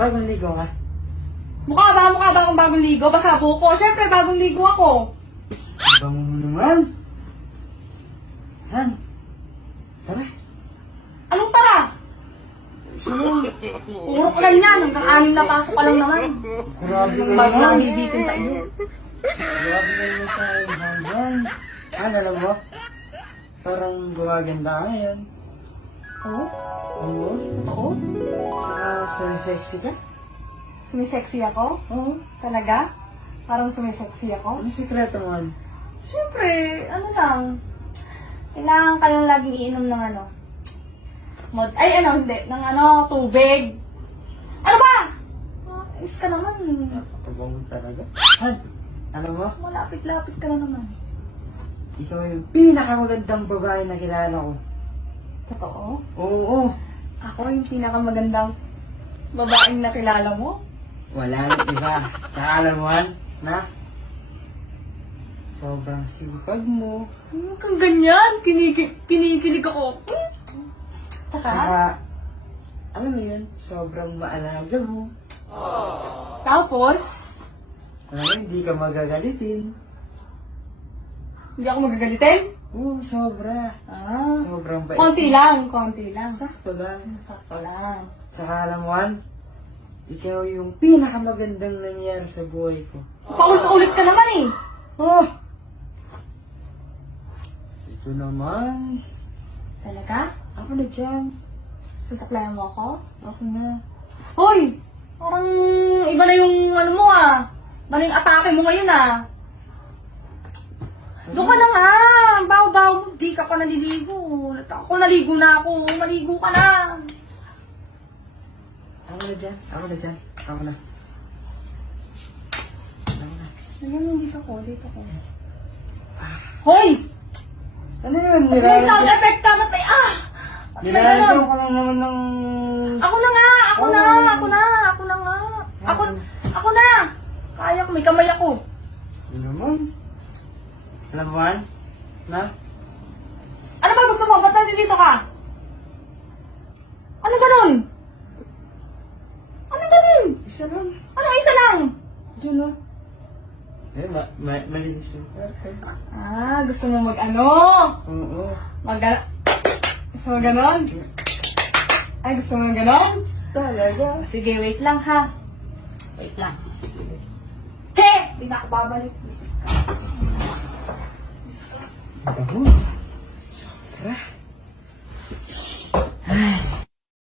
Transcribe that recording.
Bagong ligo ka? Mukha ba akong bagong ligo? Basa buko. Siyempre, bagong ligo ako. Bango mo naman. Han, tara. Anong tara? Puro ka ganyan. Hanggang 6 na pasok ka lang naman. Grabe Yung ka bago na naman. bibitin sa iyo. Grabe na yun sa hanggang. Alam mo? Parang gumaganda ka ngayon. Oo? Oo. Oo? Saka sexy ka? Sumisexy ako? Oo. Talaga? Parang sumisexy ako? Ano sikreto mo? Siyempre, ano lang. Kailangan ka lang laging iinom ng ano. Hindi. Ng tubig. Ano ba? Is ka naman. Napakabango talaga. Han, alam mo? Malapit-lapit ka na naman. Ikaw yung pinakamagandang babae na kilala ko. Totoo? Oo. Ako yung pinakamagandang babaeng nakilala mo? Wala nang iba. Tsaka alam mo, Han, na sobrang sipag mo. Ano kang ganyan? Kinikilig ako. Tsaka, Tsaka, alam mo yun, sobrang maalaga mo. tapos, Alam mo, hindi ka magagalitin. hindi ako magagalitin? Oo, sobra. Ah, Sobrang bait. konti lang. Sakto lang. Sakto lang. Tsaka alam mo, Han, ikaw yung pinakamagandang nangyari sa buhay ko. Paulit-ulit ka naman eh. Oh! Ito naman. Talaga? Ako na dyan. Susuklayan mo ako? Ako na. Hoy! Parang iba na yung ano mo ah. Iba na yung atake mo ngayon ah. Doon ka na nga. Baw-baw mo. Di ka pa naliligo. Ako naligo na ako. Maligo ka na. Ako na dyan. Ako na dyan. Ako na. Ako na. Ayan, dito ko. Hoy! Ano yun? May sound effect ka. Ba't may Nilalagyan ko lang naman ng... Ako na nga. Ako na nga. Ako na. Kaya ko. May kamay ako. Ano naman? Alam mo, Han? Na? Ano ba gusto mo? Ba't nandito ka? Ano ganun? Isa lang. Ano isa lang? Diyan o. Eh, malinis yung kwarto. Ah, gusto mo mag-ano? Oo. Gusto mo ganon? Ay, gusto mo ganon? Talaga. Sige, wait lang ha. Wait lang. Che! Di na ako babalik. Ako. Sobra.